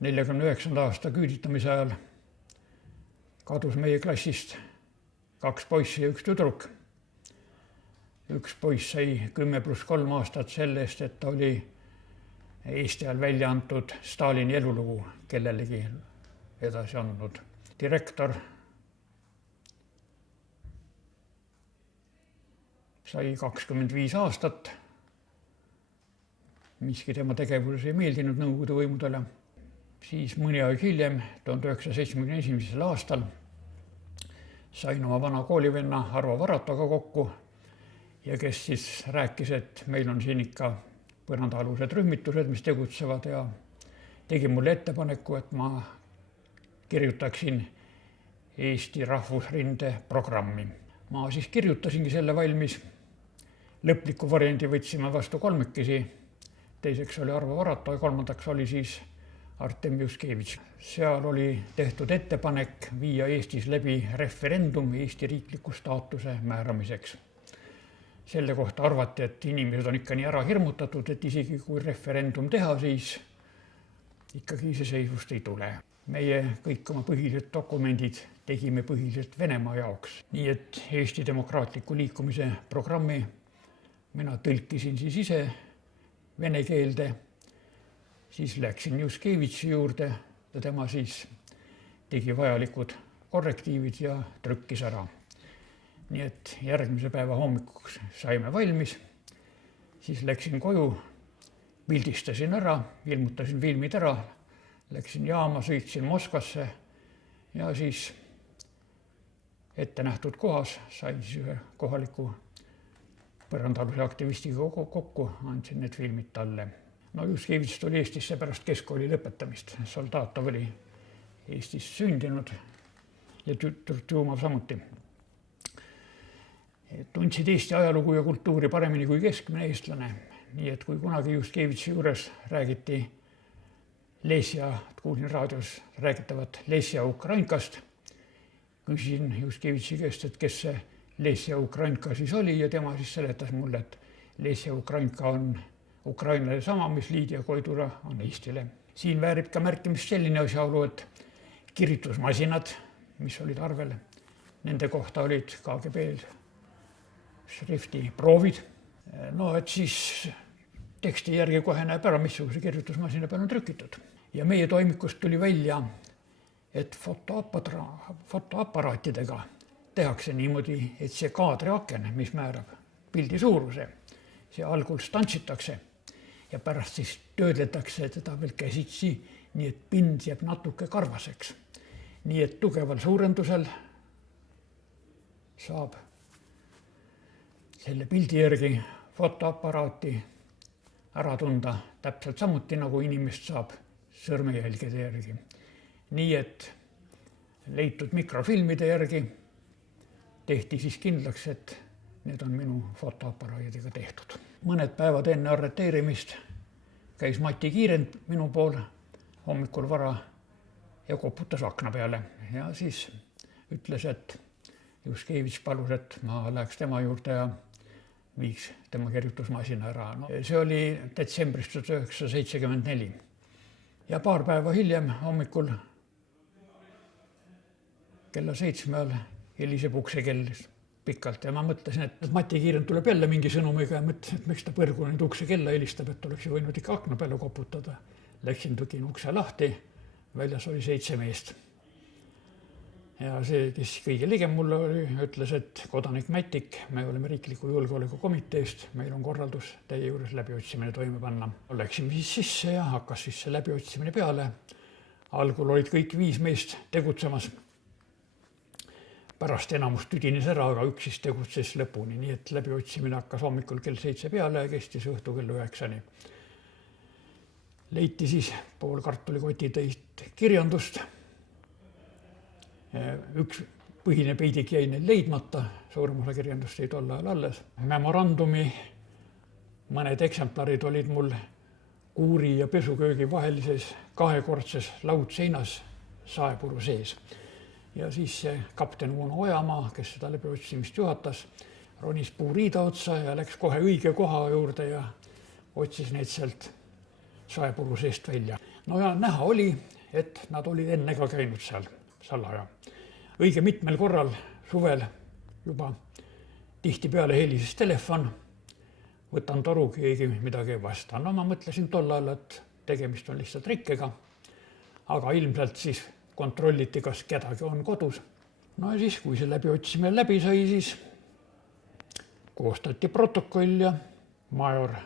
49. aasta küüditamise ajal kadus meie klassist 2 poissi ja 1 tüdruk. 1 poiss sai 10+3 aastat selle eest, et ta oli Eesti ajal välja antud Stalini elulugu kellelegi edasi andnud. Direktor sai 25 aastat. Miski tema tegevuses ei meeldinud Nõukogude võimudele. Siis mõni aeg hiljem, 1971. aastal, sain oma vana koolivenna Arvo Varatoga kokku ja kes siis rääkis, et meil on siin ikka põrandaalused rühmitused, mis tegutsevad ja tegi mulle ettepaneku, et ma kirjutaksin Eesti Rahvusrinde programmi. Ma siis kirjutasingi selle valmis. Lõpliku variandi võtsime vastu 3. Teiseks oli Arvo Varato ja 3. oli siis Artem Juskevitš. Seal oli tehtud ettepanek viia Eestis läbi referendum Eesti riikliku staatuse määramiseks. Selle kohta arvati, et inimesed on ikka nii ära hirmutatud, et isegi kui referendum teha, siis ikkagi iseseisvust ei tule. Meie kõik oma põhilised dokumendid tegime põhiliselt Venemaa jaoks. Nii et Eesti demokraatliku liikumise programmi mina tõlkisin siis ise vene keelde. Siis läksin Juskevitši juurde ja tema siis tegi vajalikud korrektiivid ja trükkis ära. Nii et järgmise päeva hommikuks saime valmis. Siis läksin koju, pildistasin ära, ilmutasin filmid ära, läksin jaama, sõitsin Moskvasse ja siis ette nähtud kohas sain siis ühe kohaliku põrandaaluse aktivistiga kokku, andsin need filmid talle. No Juskevitš tuli Eestisse pärast keskkooli lõpetamist. Soldatov oli Eestis sündinud ja Tjumov samuti. Tundsid Eesti ajalugu ja kultuuri paremini kui keskmine eestlane. Nii et kui kunagi Juskevitši juures räägiti Lesja, kuulsin raadios räägitavat Lesja Ukrainkast, küsin Juskevitši käest, et kes see Lesja Ukrainka siis oli ja tema siis seletas mulle, et Lesja Ukrainka on Ukrainale sama, mis Liidia Koidura on Eestile. Siin väärib ka märkimist selline asjaolu, et kirjutusmasinad, mis olid arvel, nende kohta olid KGB šrifti proovid. No et siis teksti järgi kohe näeb ära, missuguse kirjutusmasina peal on trükitud. Ja meie toimikust tuli välja, et fotoaparaatidega tehakse niimoodi, et see kaadriaken, mis määrab pildi suuruse, see algul stantsitakse ja pärast siis töödletakse teda veel käsitsi, nii et pind jääb natuke karvaseks. Nii et tugeval suurendusel saab selle pildi järgi fotoaparaati ära tunda täpselt samuti, nagu inimest saab sõrmejälgede järgi. Nii et leitud mikrofilmide järgi tehti siis kindlaks, et need on minu fotoaparaadiga tehtud. Mõned päevad enne arreteerimist käis Mati Kiirent minu pool hommikul vara ja koputas akna peale. Ja siis ütles, et Juskevitš palus, et ma läheks tema juurde ja viiks tema kirjutusmasina ära. No, see oli detsembris 1974. Ja paar päeva hiljem hommikul kella 7 ajal heliseb uksekell pikalt ja ma mõtlesin, et Mati Kiirent tuleb jälle mingi sõnumiga ja mõtlesin, et miks ta põrgu nüüd uksekella helistab, et oleks ju võinud ikka akna peale koputada. Läksin, tugin ukse lahti, väljas oli 7 meest. Ja see, kes kõige ligem mulle oli, ütles, et kodanik Mätik, me oleme riikliku julgeolekukomiteest, meil on korraldus teie juures läbiotsimine toime panna. Läksime siis sisse ja hakkas siis see läbiotsimine peale. Algul olid kõik 5 meest tegutsemas. Pärast enamus tüdines ära, aga üks siis tegutses lõpuni, nii et läbiotsimine hakkas hommikul kell 7 peale ja kestis õhtu kell 9. Leiti siis pool kartulikotitäit kirjandust. Üks põhine peidik jäi neil leidmata, suurem osa kirjandust jäi tol ajal alles. Memorandumi mõned eksemplarid olid mul kuuri ja pesuköögi vahelises 2-kordses laudseinas saepuru sees. Ja siis see kapten Uno Ojamaa, kes seda läbiotsimist juhatas, ronis puuriida otsa ja läks kohe õige koha juurde ja otsis neid sealt saepuru seest välja. No ja näha oli, et nad olid enne ka käinud seal salaja. Õige mitmel korral suvel juba tihtipeale helises telefon, võtan toru, keegi midagi ei vasta. No ma mõtlesin tol ajal, et tegemist on lihtsalt rikkega, aga ilmselt siis kontrolliti, kas kedagi on kodus. No ja siis, kui see läbiotsimine läbi sai, siis koostati protokoll ja major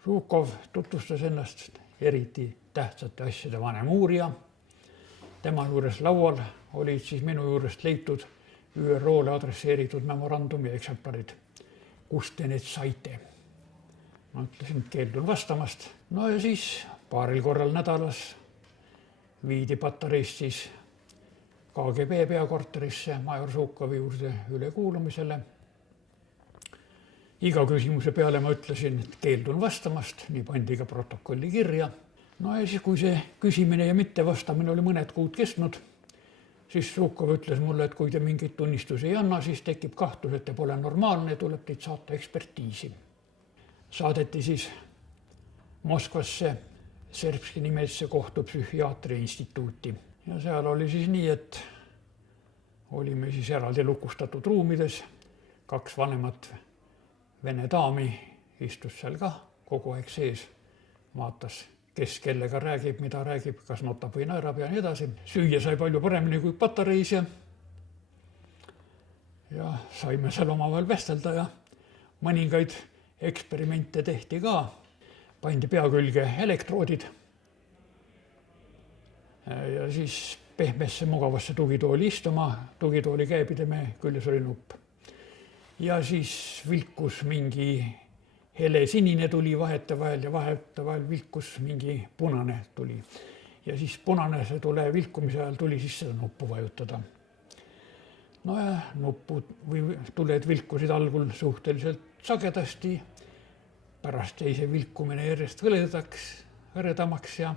Žukov tutvustas ennast eriti tähtsate asjade vanem uurija. Tema juures laual olid siis minu juurest leitud ÜRO-le adresseeritud memorandumi eksemplarid. Kust te need saite? Ma ütlesin, et keeldun vastamast. No ja siis paaril korral nädalas viidi Patareist siis KGB peakorterisse major Žukovi juurde ülekuulamisele. Iga küsimuse peale ma ütlesin, et keeldun vastamast, nii pandi ka protokolli kirja. No ja siis, kui see küsimine ja mitte vastamine oli mõned kuud kestnud, siis Žukov ütles mulle, et kui te mingeid tunnistusi ei anna, siis tekib kahtlus, et te pole normaalne, tuleb teid saata ekspertiisi. Saadeti siis Moskvasse Serbski nimelisse kohtupsühhiaatria instituuti. Ja seal oli siis nii, et olime siis eraldi lukustatud ruumides, 2 vanemat vene daami istus seal ka kogu aeg sees, vaatas, kes kellega räägib, mida räägib, kas notab või naerab ja nii edasi. Süüa sai palju paremini kui Patareis ja saime seal omavahel vestelda ja mõningaid eksperimente tehti ka. Pandi pea külge elektroodid ja siis pehmesse mugavasse tugitooli istuma, tugitooli käepideme küljes oli nupp. Ja siis vilkus mingi hele sinine tuli vahetevahel ja vahetevahel vilkus mingi punane tuli. Ja siis punane see tule vilkumise ajal tuli siis seda nuppu vajutada. No ja nupud või tuled vilkusid algul suhteliselt sagedasti, pärast jäi see vilkumine järjest hõredamaks ja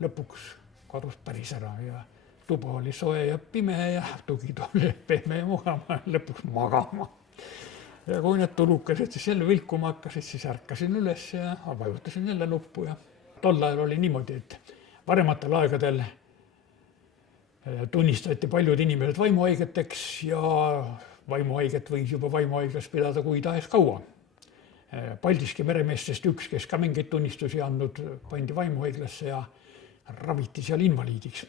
lõpuks kadus päris ära ja tuba oli soe ja pime ja tugitool oli pehme ja mugama ja lõpuks magama. Ja kui need tulukesed siis jälle vilkuma hakkasid, siis ärkasin üles ja vajutasin jälle nuppu. Ja tol ajal oli niimoodi, et varematel aegadel tunnistati paljud inimesed vaimuhaigeteks ja vaimuhaiget võis juba vaimuhaiglas pidada kui tahes kaua. Paldiski meremeestest üks, kes ka mingeid tunnistusi andnud, pandi vaimuhaiglasse ja raviti seal invaliidiks.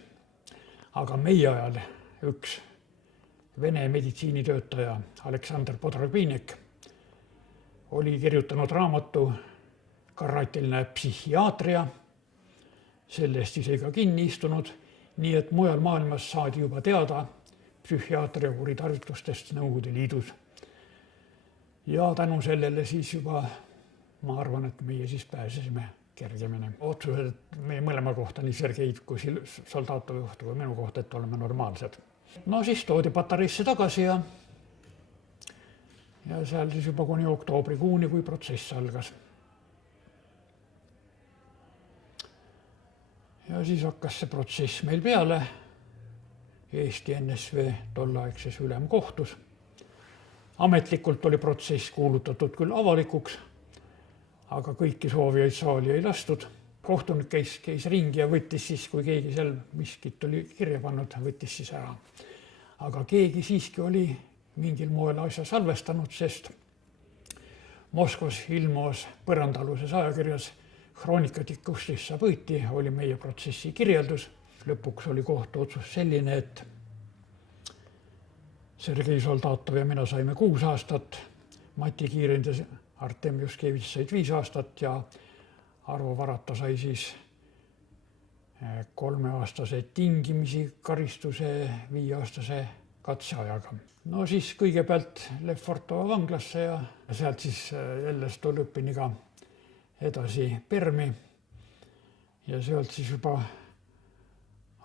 Aga meie ajal üks Vene meditsiinitöötaja Aleksandr Podrobinek oli kirjutanud raamatu Karateline psühhiaatria, sellest ise ka kinni istunud, nii et mujal maailmas saadi juba teada psühhiaatria kuritarvitustest Nõukogude Liidus. Ja tänu sellele siis juba, ma arvan, et meie siis pääsesime kergemini. Otsused meie mõlema kohta, nii Sergei kui Soldatov kohta kui minu kohta, et oleme normaalsed. No siis toodi Patareisse tagasi ja seal siis juba kuni oktoobrikuuni, kui protsess algas. Ja siis hakkas see protsess meil peale Eesti NSV tolleaegses ülemkohtus. Ametlikult oli protsess kuulutatud küll avalikuks, aga kõiki soovijaid saali ei lastud. Kohtunik käis ringi ja võttis siis, kui keegi seal miskit oli kirja pannud, võttis siis ära. Aga keegi siiski oli mingil moel asja salvestanud, sest Moskvas ilmus põrandaluses ajakirjas Hroonika tikustist sabõti, oli meie protsessi kirjeldus. Lõpuks oli kohtuotsus selline, et Sergei Soldatov ja mina saime 6 aastat, Mati Kiirind ja Artem Juskevitš said 5 aastat ja Arvo Varata sai siis 3-aastase tingimisi karistuse 5-aastase katseajaga. No siis kõigepealt Lefortova vanglasse ja sealt siis jälle Stolõpiniga edasi Permi ja sealt siis juba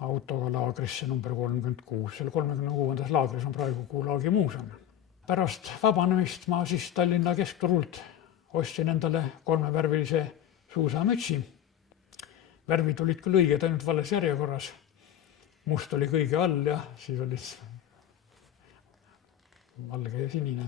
autoga laagrisse number 36. Seal 36. laagris on praegu Gulagi muuseum. Pärast vabanemist ma siis Tallinna keskturult ostsin endale 3-värvilise suusamütsi. Värvid olid küll õiged, ainult vales järjekorras. Must oli kõige all ja siis oli valge ja sinine.